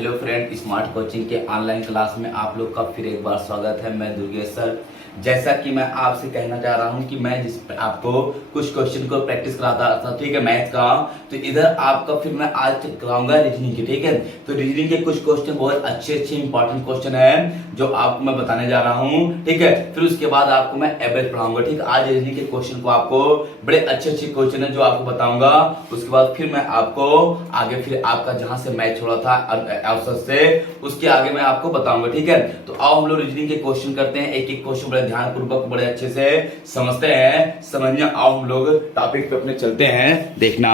Hello friend, smart coaching के online class में आप लोग का फिर एक बार स्वागत है। मैं दुर्गेश सर। जैसा कि मैं आपसे कहना चाह रहा हूं कि मैं आपको कुछ क्वेश्चन को प्रैक्टिस कराता था, ठीक है, मैथ का। तो इधर आपका फिर मैं आज कराऊंगा रीजनिंग की, ठीक है। तो रीजनिंग के कुछ क्वेश्चन बहुत अच्छे इंपॉर्टेंट क्वेश्चन है जो आपको मैं बताने जा रहा हूँ, ठीक है। फिर उसके बाद आपको मैं एवरेज पढ़ाऊंगा, ठीक है। आज रीजनिंग के क्वेश्चन को आपको बड़े अच्छे क्वेश्चन है जो आपको बताऊंगा। उसके बाद फिर मैं आपको आगे फिर आपका जहां से मैच छोड़ा था अवसर से उसके आगे मैं आपको बताऊंगा, ठीक है। तो आओ हम लोग रीजनिंग के क्वेश्चन करते हैं। एक एक क्वेश्चन बड़े ध्यान पूर्वक बड़े अच्छे से समझते हैं, समझने। आओ हम लोग टॉपिक पे अपने चलते हैं, देखना।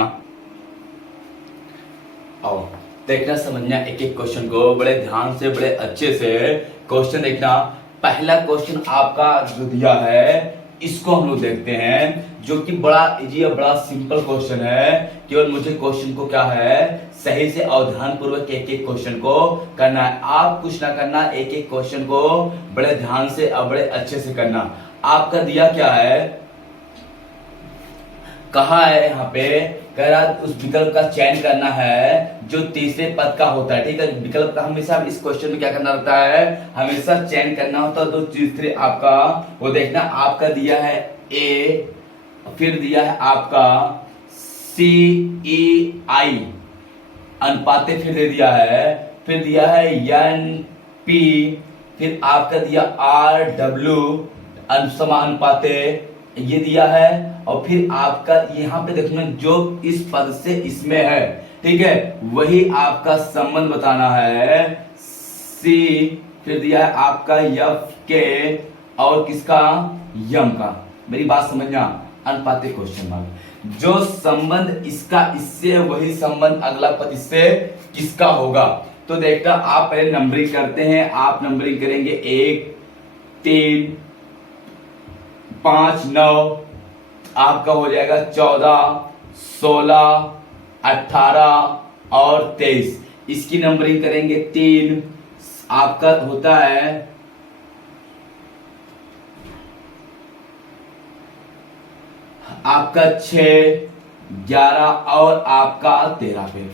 आओ देखना, समझना एक एक क्वेश्चन को बड़े ध्यान से बड़े अच्छे से क्वेश्चन देखना। पहला क्वेश्चन आपका जो दिया है इसको हम लोग देखते हैं, जो कि बड़ा इजी है, बड़ा सिंपल क्वेश्चन है। केवल मुझे क्वेश्चन को क्या है सही से अवधान पूर्वक एक एक क्वेश्चन को करना है। आप कुछ ना करना, एक एक क्वेश्चन को बड़े ध्यान से और बड़े अच्छे से करना। आपका दिया क्या है, कहा है यहाँ पे, कह रहा उस विकल्प का चयन करना है जो तीसरे पद का होता है, ठीक है। विकल्प का हमेशा इस क्वेश्चन में क्या करना रहता है, हमेशा चयन करना होता है। तो तीसरे आपका वो देखना, आपका दिया है ए, फिर दिया है आपका सी ई आई अनुपाते, फिर दे दिया है, फिर दिया है एन पी, फिर आपका दिया आर डब्ल्यू अनुपाते ये दिया है। और फिर आपका यहाँ पे देखना जो इस पद से इसमें है, ठीक है, वही आपका संबंध बताना है। सी, फिर दिया है आपका एफ के और किसका यम का। मेरी बात समझना, अनुपाते क्वेश्चन मार्क। जो संबंध इसका इससे वही संबंध अगला पद इससे किसका होगा। तो देखना, आप पहले नंबरिंग करते हैं। आप नंबरिंग करेंगे 1 3 5 9, आपका हो जाएगा 14 16 18 और 23। इसकी नंबरिंग करेंगे 3, आपका होता है आपका 6 11 और आपका 13 पे।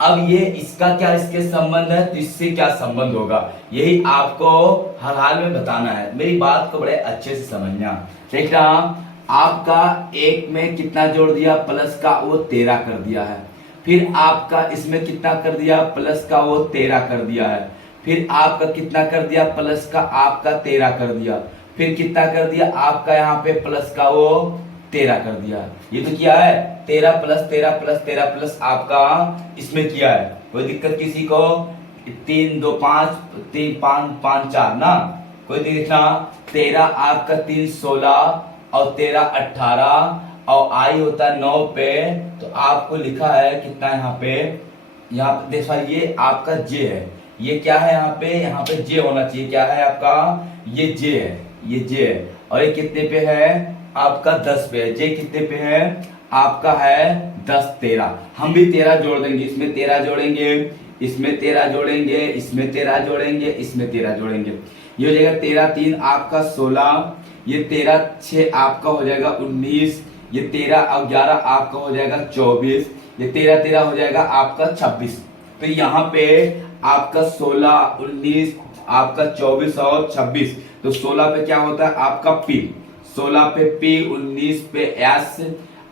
अब ये इसका क्या इसके संबंध है, तो इससे क्या संबंध होगा यही आपको हर हाल में बताना है। मेरी बात को बड़े अच्छे से समझना। देखना, आपका एक में कितना जोड़ दिया प्लस का, वो 13 कर दिया है। फिर आपका इसमें कितना कर दिया प्लस का, वो 13 कर दिया है। फिर आपका कितना कर दिया प्लस का, आपका 13 कर दिया। फिर कितना कर दिया आपका यहाँ पे प्लस का, वो 13 कर दिया। ये तो किया है 13 प्लस 13 प्लस 13 प्लस आपका इसमें किया है। कोई दिक्कत किसी को, 3 2 5 3 5 5 4 ना, कोई दिक्कत ना। 13 आपका 3 16 और 13 18 और आई होता है 9 पे। तो आपको लिखा है कितना यहाँ पे देखा, ये आपका जे है। ये क्या है यहाँ पे जे होना चाहिए। क्या है आपका, ये जे है, ये जे है। और ये कितने पे है आपका 10 पे है। जे कितने पे है आपका है 10 13। हम भी 13 जोड़ देंगे, इसमें 13 जोड़ेंगे, इसमें 13 जोड़ेंगे, इसमें 13 जोड़ेंगे, इसमें 13 जोड़ेंगे। ये हो जाएगा 13 3 आपका 16, ये 13 6 आपका हो जाएगा 19, ये 13 और 11 आपका हो जाएगा 24, ये 13 13 हो जाएगा आपका 26। तो यहाँ पे आपका 16 19 आपका 24 और 26। तो 16 पे क्या होता है आपका पी, 16 पे पी, 19 पे एस,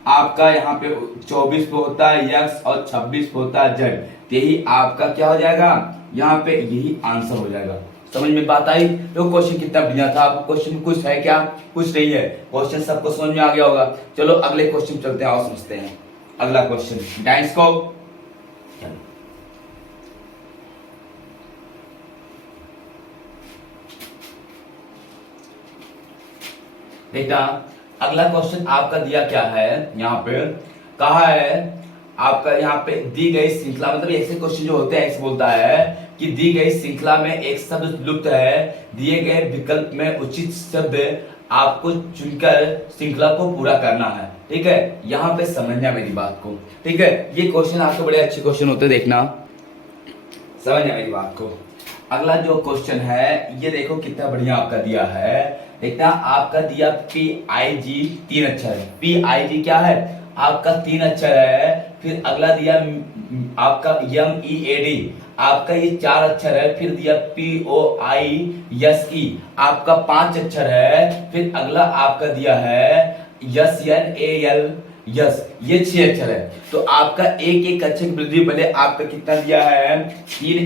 आपका यहाँ पे 24 पे होता है एक्स और 26 पे होता है जेड। यही आपका क्या हो जाएगा, यहाँ पे यही आंसर हो जाएगा। समझ में बात आई। तो क्वेश्चन कितना बढ़िया था। आपको क्वेश्चन कुछ है क्या, कुछ नहीं है। क्वेश्चन सबको समझ में आ गया होगा। चलो अगले क्वेश्चन चलते हैं और समझते हैं। अगला क्वेश्चन डाइस को, देखना अगला क्वेश्चन आपका दिया क्या है, यहाँ पे कहा है आपका यहाँ पे दी गई श्रृंखला, मतलब ऐसे क्वेश्चन जो होते हैं ऐसे बोलता है कि दी गई श्रृंखला में एक शब्द लुप्त है, दिए गए विकल्प में उचित शब्द आपको चुनकर श्रृंखला को पूरा करना है, ठीक है। यहाँ पे समझना मेरी बात को, ठीक है। ये क्वेश्चन आपके बड़े अच्छे क्वेश्चन होते हैं, देखना समझना मेरी बात को। अगला जो क्वेश्चन है ये देखो कितना बढ़िया आपका दिया है। देखना आपका दिया पी आई जी 3 अक्षर है। पी आई जी क्या है आपका 3 अक्षर है। फिर अगला दिया आपका एम ई ए डी आपका ये 4 अक्षर है, फिर दिया POISE आपका 5 अक्षर है, फिर अगला आपका दिया है SNAL यस, ये 6 अक्षर है। तो आपका एक एक अक्षर की वृद्धि पहले आपका कितना दिया है, 3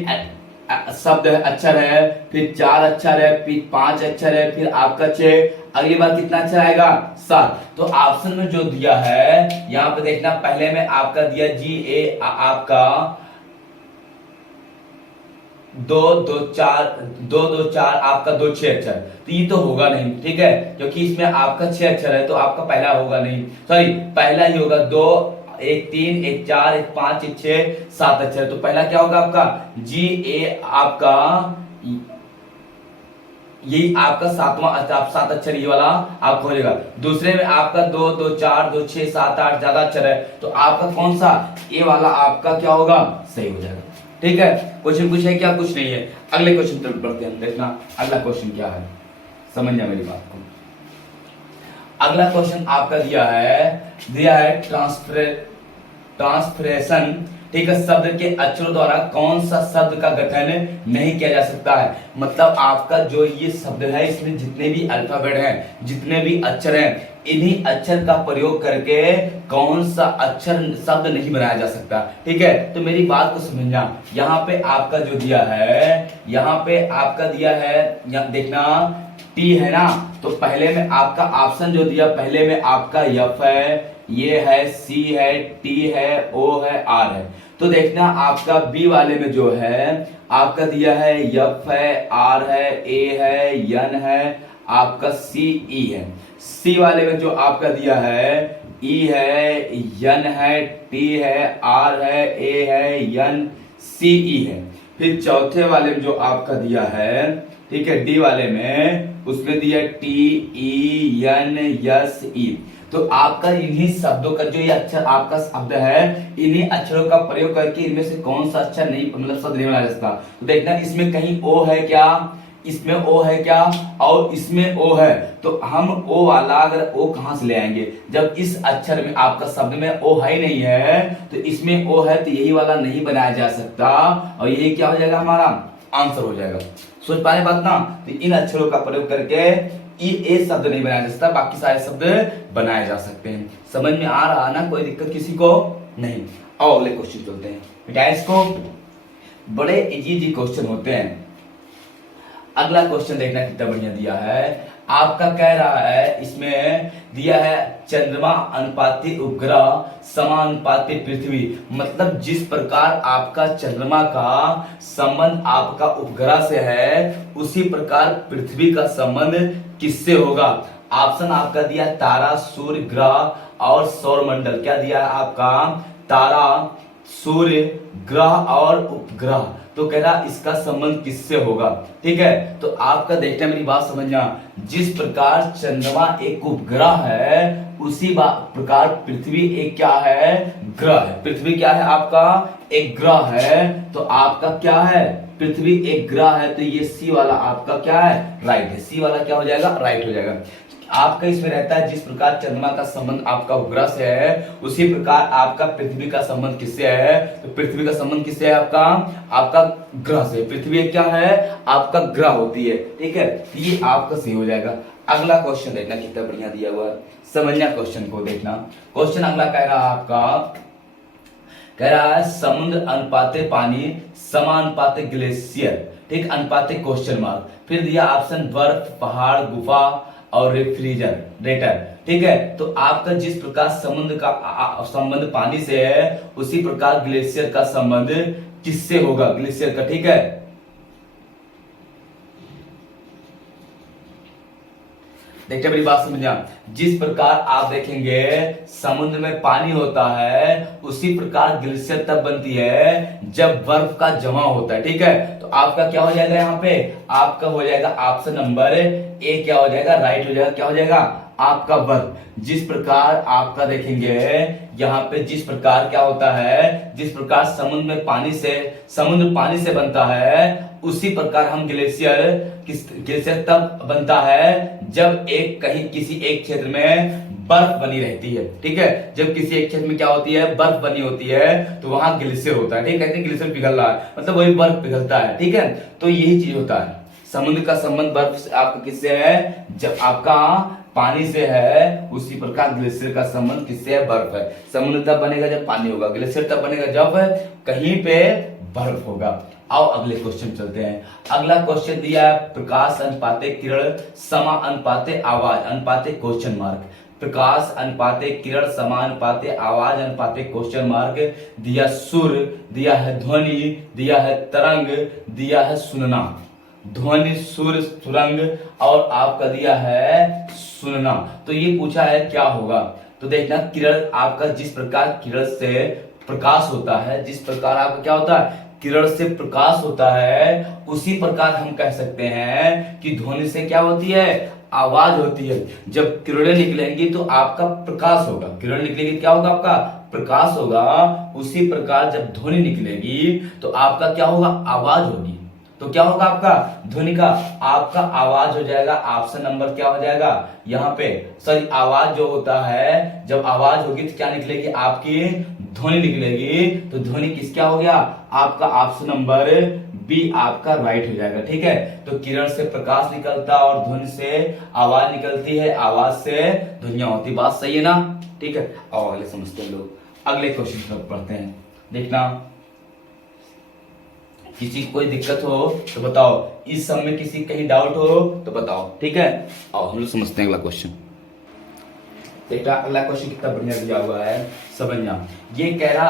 शब्द है, अक्षर है, फिर 4 अक्षर है, फिर 5 अक्षर है, फिर आपका 6, अगली बार कितना अक्षर आएगा, 7। तो ऑप्शन में जो दिया है यहाँ पे देखना, पहले में आपका दिया GA आपका 2 2 4 2 2 4 आपका 2 6 अक्षर, तो ये तो होगा नहीं, ठीक है, क्योंकि इसमें आपका 6 अक्षर है, तो आपका पहला होगा नहीं, सॉरी पहला ही होगा 2 1 3 1 4 1 5 1 6 7 अक्षर, तो पहला क्या होगा आपका GA आपका यही आपका 7वां आप 7 अक्षर ये वाला आपका हो जाएगा। दूसरे में आपका 2 2 4 2 6 7 8 ज्यादा अक्षर है, तो आपका कौन सा ए वाला आपका क्या होगा, सही हो जाएगा, ठीक है। क्वेश्चन कुछ है क्या, कुछ नहीं है। अगले क्वेश्चन तरफ बढ़ते हैं, देखना अगला क्वेश्चन क्या है, समझना मेरी बात को। अगला क्वेश्चन आपका दिया है ट्रांसफरेशन, ठीक है, शब्द के अक्षरों द्वारा कौन सा शब्द का गठन नहीं किया जा सकता है। मतलब आपका जो ये शब्द है, इसमें जितने भी अल्फाबेट हैं, जितने भी अक्षर हैं, इन्हीं अक्षर का प्रयोग करके कौन सा अक्षर शब्द नहीं बनाया जा सकता, ठीक है। तो मेरी बात को समझना, यहाँ पे आपका जो दिया है, यहाँ पे आपका दिया है, यहाँ देखना टी है ना, तो पहले में आपका ऑप्शन जो दिया, पहले में आपका एफ है, ये है, सी है, टी है, ओ है, आर है। तो देखना आपका बी वाले में जो है आपका दिया है, एफ है, आर है, ए है, एन है, आपका सी, ई है। सी वाले में जो आपका दिया है, ई है, एन है, टी है, आर है, ए है, एन, सी, ई है। फिर चौथे वाले में जो आपका दिया है, ठीक है, डी वाले में उसमें दिया टी, ई, एन, एस, ई। तो आपका इन्हीं शब्दों का जो ये अक्षर आपका शब्द है, इन्हीं अक्षरों का प्रयोग करके इनमें से कौन सा अक्षर नहीं, मतलब शब्द नहीं बनाया जा सकता। तो देखना इसमें कहीं ओ है क्या, इसमें ओ है क्या, और इसमें ओ है, तो हम ओ वाला अगर ओ कहां से ले आएंगे, जब इस अक्षर में आपका शब्द में ओ है ही नहीं है, तो इसमें ओ है, तो यही वाला नहीं बनाया जा सकता, और यही क्या हो जाएगा, हमारा आंसर हो जाएगा। सोच पा रहे बात ना, तो इन अक्षरों का प्रयोग करके ये शब्द नहीं बनाया जा सकता, बाकी सारे शब्द बनाए जा सकते हैं। समझ में आ रहा ना, कोई दिक्कत किसी को नहीं। और अगले क्वेश्चन चलते हैं बेटा, इसको बड़े इजी क्वेश्चन होते हैं। अगला क्वेश्चन देखना कितना बढ़िया दिया है, आपका कह रहा है, इसमें दिया है चंद्रमा अनुपाती उपग्रह समानुपाती पृथ्वी। मतलब जिस प्रकार आपका चंद्रमा का संबंध आपका उपग्रह से है, उसी प्रकार पृथ्वी का संबंध किससे होगा। ऑप्शन आपका दिया तारा, सूर्य, ग्रह और सौरमंडल। क्या दिया है आपका, तारा, सूर्य, ग्रह और उपग्रह। तो कह रहा इसका संबंध किससे होगा, ठीक है। तो आपका देखना, मेरी बात समझना, जिस प्रकार चंद्रमा एक उपग्रह है, उसी प्रकार पृथ्वी एक क्या है, ग्रह है। पृथ्वी क्या है आपका, एक ग्रह है, तो आपका क्या है, पृथ्वी एक ग्रह है, तो ये सी वाला आपका क्या है, राइट है। सी वाला क्या हो जाएगा, राइट हो जाएगा। आपका इसमें रहता है, जिस प्रकार चंद्रमा का संबंध आपका उपग्रह से है, उसी प्रकार आपका पृथ्वी का संबंध किससे है, तो पृथ्वी का संबंध किससे है, आपका ग्रह से। पृथ्वी क्या है, आपका ग्रह होती है, ठीक है। तो ये आपका सही हो जाएगा। अगला क्वेश्चन देखना कितना बढ़िया दिया हुआ है, समझना क्वेश्चन को। देखना क्वेश्चन अगला कह रहा है आपका, कह रहा है समुद्र अनुपाते पानी समानुपाते ग्लेशियर, ठीक, अनुपाते क्वेश्चन मार्क। फिर दिया ऑप्शन बर्फ, पहाड़, गुफा और रेफ्रिजरेटर, ठीक है। तो आपका जिस प्रकार समुद्र का संबंध पानी से है, उसी प्रकार ग्लेशियर का संबंध किससे होगा, ग्लेशियर का, ठीक है। देखिए मेरी बात समझना, जिस प्रकार आप देखेंगे समुद्र में पानी होता है, उसी प्रकार ग्लेशियर तब बनती है जब बर्फ का जमा होता है, ठीक है। तो आपका क्या हो जाएगा, यहाँ पे आपका हो जाएगा ऑप्शन नंबर ए, क्या हो जाएगा, राइट हो जाएगा। क्या हो जाएगा आपका बर्फ। जिस प्रकार आपका देखेंगे यहाँ पे, जिस प्रकार क्या होता है, जिस प्रकार समुद्र पानी से बनता है, उसी प्रकार हम ग्लेशियर तब बनता है जब कहीं किसी एक क्षेत्र में बर्फ बनी रहती है। ठीक है, जब किसी एक क्षेत्र में क्या होती है, बर्फ बनी होती है, तो वहां ग्लेशियर होता है। ठीक है, कहते हैं ग्लेशियर पिघल रहा है, मतलब वही बर्फ पिघलता है। ठीक है, तो यही चीज होता है। समुद्र का संबंध बर्फ से आपका किससे है, जब आपका पानी से है, उसी प्रकार ग्लेशियर का संबंध किससे है, बर्फ है। समुद्र तब बनेगा जब पानी होगा, ग्लेशियर तब बनेगा जब कहीं पे बर्फ होगा। आओ अगले क्वेश्चन चलते हैं। अगला क्वेश्चन दिया है, प्रकाश अनुपाते किरण समा अनुपाते आवाज अनुपाते क्वेश्चन मार्क। प्रकाश अनुपाते किरण समा अनुपाते आवाज अनुपाते क्वेश्चन मार्क। दिया सुर, दिया है ध्वनि, दिया है तरंग, दिया है सुनना। ध्वनि, सुर, सुरंग और आपका दिया है सुनना। तो ये पूछा है क्या होगा, तो देखना किरण आपका जिस प्रकार किरण से प्रकाश होता है, जिस प्रकार आपका क्या होता है, किरण से प्रकाश होता है, उसी प्रकार हम कह सकते हैं कि ध्वनि से क्या होती है, आवाज होती है। जब किरणें निकलेंगी तो आपका प्रकाश होगा, किरण निकलेगी क्या होगा, आपका प्रकाश होगा। उसी प्रकार जब ध्वनि निकलेगी तो आपका क्या होगा, आवाज होगी। तो क्या होगा आपका ध्वनि का, आपका आवाज हो जाएगा। ऑप्शन नंबर क्या हो जाएगा यहाँ पे, सॉरी आवाज जो होता है, जब आवाज होगी तो क्या निकलेगी, आपकी ध्वनि निकलेगी। तो ध्वनि किस क्या हो गया, आपका ऑप्शन नंबर बी आपका राइट हो जाएगा। ठीक है, तो किरण से प्रकाश निकलता और ध्वनि से आवाज निकलती है, आवाज से ध्वनियां होती। बात सही है ना। ठीक है, और अगले समझते हैं लोग, अगले क्वेश्चन पर पढ़ते हैं। देखना, किसी कोई दिक्कत हो तो बताओ, इस सब में किसी कहीं डाउट हो तो बताओ। ठीक है, और हम लोग समझते हैं अगला क्वेश्चन। देखा अगला क्वेश्चन कितना बढ़िया दिया हुआ है, समझना। ये कह रहा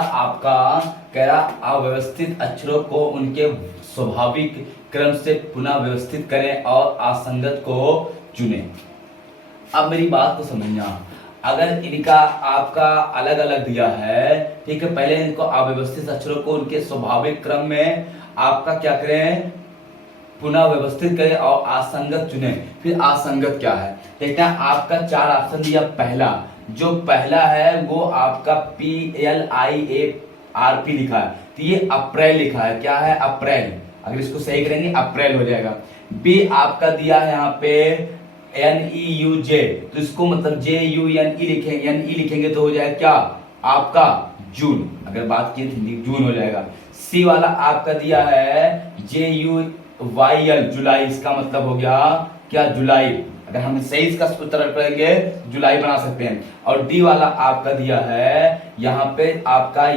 अव्यवस्थित अक्षरों को उनके स्वाभाविक क्रम से पुनः व्यवस्थित करें और असंगत को चुने। अब मेरी बात को समझना, अगर इनका आपका अलग अलग दिया है, ठीक है, पहले इनको अव्यवस्थित अक्षरों को उनके स्वाभाविक क्रम में आपका क्या करें, पुनः व्यवस्थित करें और असंगत चुने। फिर असंगत क्या है, देखना आपका 4 ऑप्शन दिया। पहला जो पहला है वो आपका PLIARP लिखा है, तो ये अप्रैल लिखा है, क्या है, अप्रैल। अगर इसको सही करेंगे अप्रैल हो जाएगा। बी आपका दिया है यहाँ पे NEUJ, तो इसको मतलब JUNE लिखेंगे, NE लिखेंगे तो हो जाएगा क्या, आपका जून। अगर बात की हिंदी जून हो जाएगा। सी वाला आपका दिया है JUYL जुलाई, इसका मतलब हो गया क्या, जुलाई। अगर हम सही इसका उत्तर करेंगे जुलाई बना सकते हैं। और डी वाला आपका दिया है यहाँ पे आपका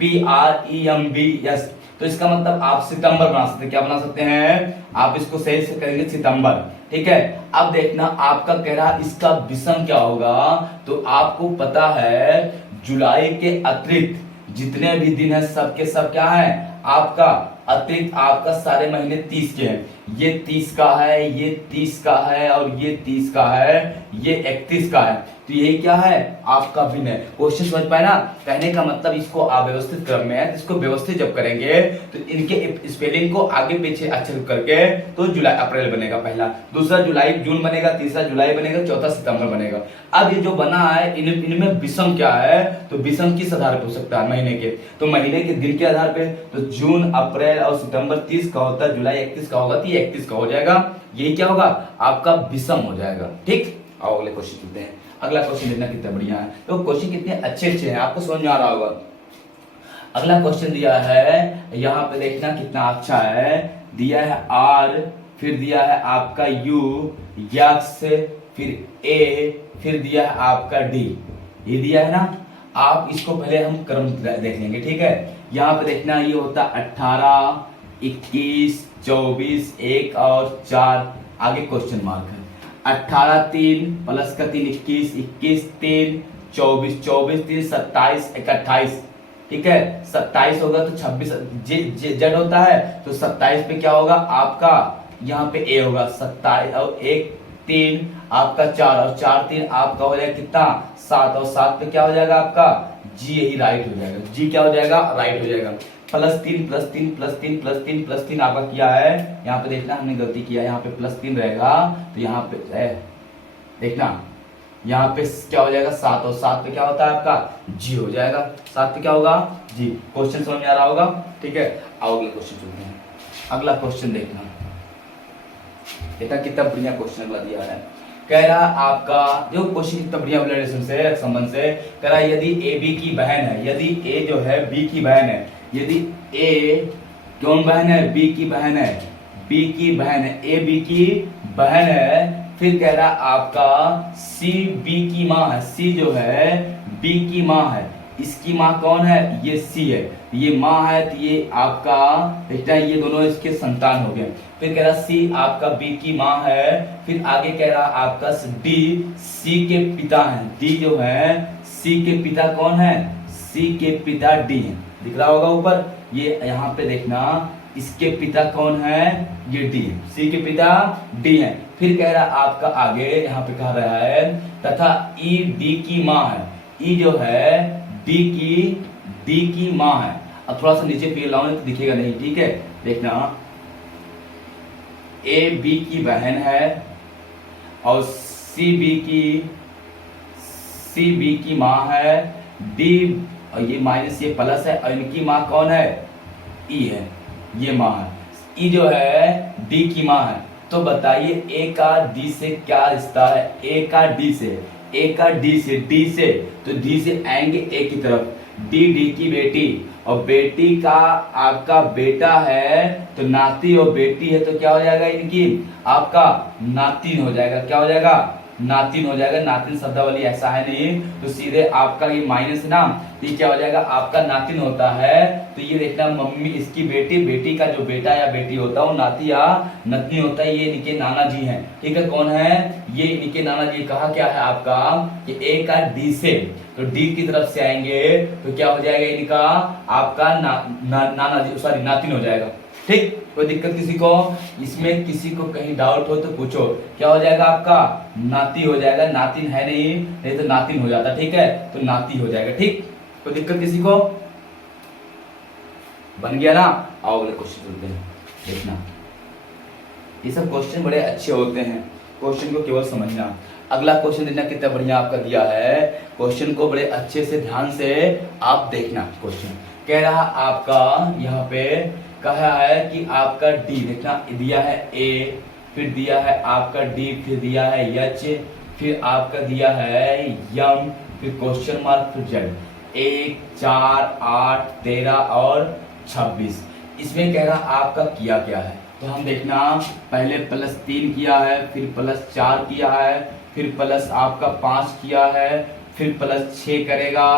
MPERPREMBS, तो इसका मतलब आप सितंबर बना सकते हैं। क्या बना सकते हैं, आप इसको सही से करेंगे सितंबर। ठीक है, अब देखना आपका कह रहा इसका विषम क्या होगा, तो आपको पता है जुलाई के अतिरिक्त जितने भी दिन है सबके सब क्या है, आपका अतिरिक्त आपका सारे महीने 30 के हैं। ये 30 का है, ये 30 का है और ये 30 का है, ये 31 का है। तो यही क्या है, आपका भिन्न है। क्वेश्चन समझ पाए ना, कहने का मतलब इसको अव्यवस्थित क्रम में है, इसको व्यवस्थित जब करेंगे तो इनके स्पेलिंग को आगे पीछे अक्षर करके तो जुलाई अप्रैल बनेगा पहला, दूसरा जुलाई जून बनेगा, तीसरा जुलाई बनेगा, चौथा सितंबर बनेगा। अब ये जो बना है इनमें विषम क्या है, तो विषम किस आधार पर हो सकता है, महीने के, तो महीने के दिन के आधार पे, तो जून अप्रैल और सितंबर 30 का होता है, जुलाई 31 का होगा, तो ये 31 का हो जाएगा। यही क्या होगा, आपका विषम हो जाएगा। ठीक, आओ अगले क्वेश्चन चलते हैं। अगला क्वेश्चन देखना कितना बढ़िया है, तो क्वेश्चन कितने अच्छे अच्छे हैं, आपको समझ में आ रहा होगा। अगला क्वेश्चन दिया है यहाँ पे, देखना कितना अच्छा है, दिया है R, फिर दिया है आपका U, यक्स, फिर A, फिर दिया है आपका D, ये दिया है ना। आप इसको पहले हम क्रम देख लेंगे। ठीक है, यहाँ पे देखना ये होता 18, 21, 24, 1 और 4, आगे क्वेश्चन मार्क है। 18 3 प्लस का 3 21, 21 3 24, 24 3 27, 1 28। ठीक है, 27 होगा तो 26 जेड होता है, तो 27 पे क्या होगा आपका, यहाँ पे ए होगा 27 और 1 3 आपका 4 और 4 3 आपका हो जाएगा कितना 7 और 7 पे क्या हो जाएगा आपका जी, यही राइट हो जाएगा। जी क्या हो जाएगा, राइट हो जाएगा। +3 +3 +3 +3 +3 आपका किया है, यहाँ पे देखना हमने गलती किया है, यहाँ पे +3 रहेगा, तो यहाँ पे देखना यहाँ पे क्या हो जाएगा 7, और 7 पे क्या होता है आपका जी हो जाएगा, 7 पे क्या होगा जी। क्वेश्चन समझ में आ रहा होगा, ठीक है। आओ अगले क्वेश्चन चलते हैं। अगला क्वेश्चन देखना कितना बढ़िया क्वेश्चन अगला दिया है। कह रहा आपका जो क्वेश्चन कितना बढ़िया रिलेशन से संबंध से कह रहा यदि ए बी की बहन है, यदि ए जो है बी की बहन है, यदि ए कौन बहन है बी की बहन है, बी की बहन है, ए बी की बहन है, फिर कह रहा आपका सी बी की माँ है, सी जो है बी की माँ है, इसकी माँ कौन है ये सी है, ये माँ है तो ये आपका बेटा, ये दोनों इसके संतान हो गए। फिर कह रहा सी आपका बी की माँ है, फिर आगे कह रहा आपका डी सी के पिता है, डी जो है सी के पिता कौन है, सी के पिता डी है, दिख रहा होगा ऊपर, ये यहाँ पे देखना इसके पिता कौन है ये डी है, सी के पिता डी है। फिर कह रहा आपका आगे यहाँ पे कह रहा है तथा ई डी की माँ है, ई जो है डी की माँ है। अब थोड़ा सा नीचे फिर लाओ तो दिखेगा नहीं, ठीक है। देखना ए बी की बहन है और सी बी की माँ है, डी और ये माइनस ये प्लस है, और इनकी माँ कौन है ई है, ये माँ है, ई जो है डी की माँ है। तो बताइए ए का डी से क्या रिश्ता है, ए का डी से, ए का डी से, डी से तो डी से आएंगे ए की तरफ, डी की बेटी, और बेटी का आपका बेटा है तो नाती, और बेटी है तो क्या हो जाएगा इनकी आपका नातिन हो जाएगा, क्या हो जाएगा नातिन हो जाएगा। नातिन शब्दावली ऐसा है नहीं तो सीधे आपका ये माइनस ना, ये क्या हो जाएगा आपका नातिन होता है। तो ये देखना मम्मी इसकी बेटी, बेटी का जो बेटा या बेटी होता है वो नाती या नतनी होता है, ये इनके नाना जी हैं, ठीक है। कौन है ये इनके नाना जी। कहा क्या है आपका कि ए का डी से, तो डी की तरफ से आएंगे तो क्या हो जाएगा इनका आपका नाना जी सॉरी नातिन हो जाएगा, ठीक। कोई दिक्कत किसी को इसमें, किसी को कहीं डाउट हो तो पूछो, क्या हो जाएगा आपका नाती हो जाएगा, नातिन है नहीं तो नातिन हो जाता, ठीक है, तो नाती हो जाएगा, ठीक। कोई दिक्कत किसी को, बन गया ना। आओ अगले क्वेश्चन चलते हैं। देखना ये सब क्वेश्चन बड़े अच्छे होते हैं, क्वेश्चन को केवल समझना। अगला क्वेश्चन देखना कितना बढ़िया आपका दिया है, क्वेश्चन को बड़े अच्छे से ध्यान से आप देखना। क्वेश्चन कह रहा आपका यहाँ पे कहा है कि आपका डी, देखना दिया है ए, फिर दिया है आपका डी, फिर दिया है एच, फिर आपका दिया है यम, फिर क्वेश्चन मार्क, फिर जेड। 1 4 8 13 और 26। इसमें कह रहा आपका किया क्या है, तो हम देखना पहले +3 किया है, फिर +4 किया है, फिर प्लस आपका 5 किया है, फिर +6 करेगा,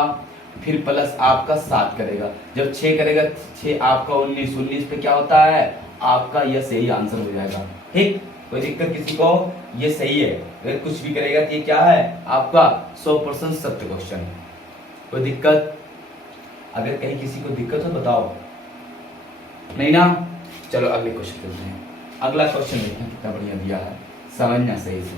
फिर प्लस आपका 7 करेगा। जब 6 करेगा 6 आपका 19 पे क्या होता है आपका यह सही आंसर हो जाएगा, ठीक। कोई दिक्कत किसी को, ये सही है। अगर कुछ भी करेगा तो ये क्या है आपका 100% सत्य क्वेश्चन है। कोई दिक्कत, अगर कहीं किसी को दिक्कत हो बताओ, नहीं ना। चलो अगले क्वेश्चन करते हैं। अगला क्वेश्चन देखते हैं कितना बढ़िया दिया है, समझना सही से।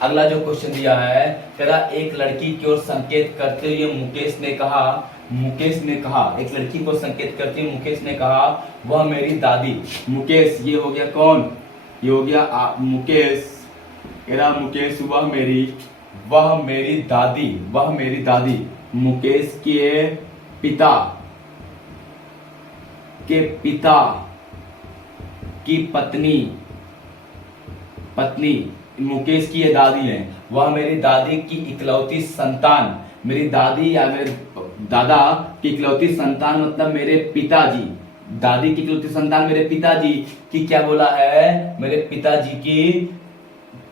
अगला जो क्वेश्चन दिया है कह रहा एक लड़की की ओर संकेत करते हुए मुकेश ने कहा एक लड़की को संकेत करते हुए मुकेश ने कहा वह मेरी दादी। मुकेश ये हो गया कौन, ये हो गया मुकेश। कह रहा मुकेश वह मेरी दादी मुकेश के पिता की पत्नी मुकेश की ये दादी है, वह मेरी दादी की इकलौती संतान, मेरी दादी या मेरे दादा की इकलौती संतान मतलब मेरे पिताजी, दादी की इकलौती संतान मेरे पिताजी की क्या बोला है, मेरे पिताजी की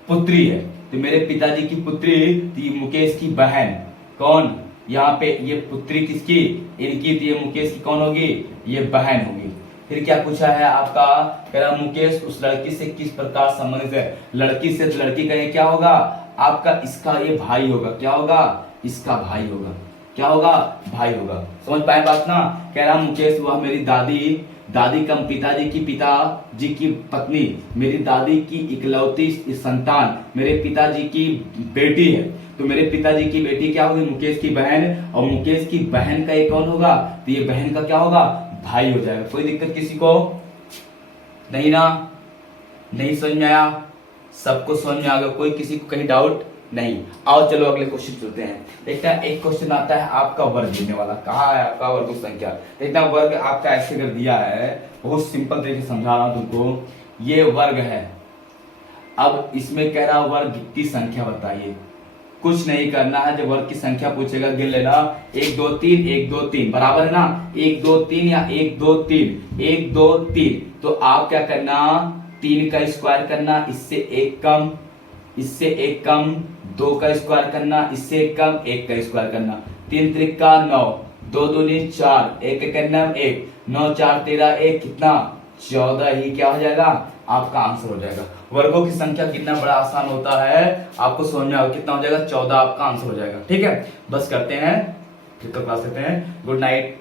पुत्री है। तो मेरे पिताजी की पुत्री तो मुकेश की बहन, कौन यहाँ पे ये पुत्री किसकी, इनकी, तो ये मुकेश की कौन होगी, ये बहन होगी। फिर क्या पूछा है आपका, कह रहा मुकेश उस लड़की से किस प्रकार संबंधित है। लड़की से, तो लड़की का ये क्या होगा आपका, इसका ये भाई होगा, क्या होगा इसका भाई होगा, क्या होगा भाई होगा। समझ पाए बात ना। कह रहा मुकेश वह मेरी दादी का पिताजी की पत्नी, मेरी दादी की इकलौती संतान, मेरे पिताजी की बेटी है। तो मेरे पिताजी की बेटी क्या होगी, मुकेश की बहन, और मुकेश की बहन का ये कौन होगा, तो ये बहन का क्या होगा भाई हो जाएगा। कोई दिक्कत किसी को, नहीं ना, नहीं समझ में आया, सबको समझ में आ गया। कोई किसी को कहीं डाउट नहीं। आओ चलो अगले क्वेश्चन चलते हैं। देखते हैं एक क्वेश्चन आता है आपका वर्ग देने वाला। कहा है आपका वर्ग संख्या। देखते हैं वर्ग आपका ऐसे कर दिया है, बहुत सिंपल तरीके से समझा रहा हूं तुमको। ये वर्ग है। अब इसमें कह रहा वर्ग की संख्या बताइए। कुछ नहीं करना है, जब वर्ग की संख्या पूछेगा गिन लेना। 1 2 3 1 2 3 बराबर है ना, 1 2 3 या 1 2 3 1 2 3। तो आप क्या करना, 3 का स्क्वायर करना, इससे एक कम, इससे एक कम, 2 का स्क्वायर करना, इससे एक कम, 1 का स्क्वायर करना। 3 त्रिका 9, 2 दूनी 4, 1 करना 1, 9 4 13 1 कितना 14 ही क्या हो जाएगा आपका आंसर हो जाएगा। वर्गों की संख्या कितना बड़ा आसान होता है आपको समझ में आओ, कितना हो जाएगा 14 आपका आंसर हो जाएगा। ठीक है, बस करते हैं, फिर तो क्लास लेते हैं। Good night.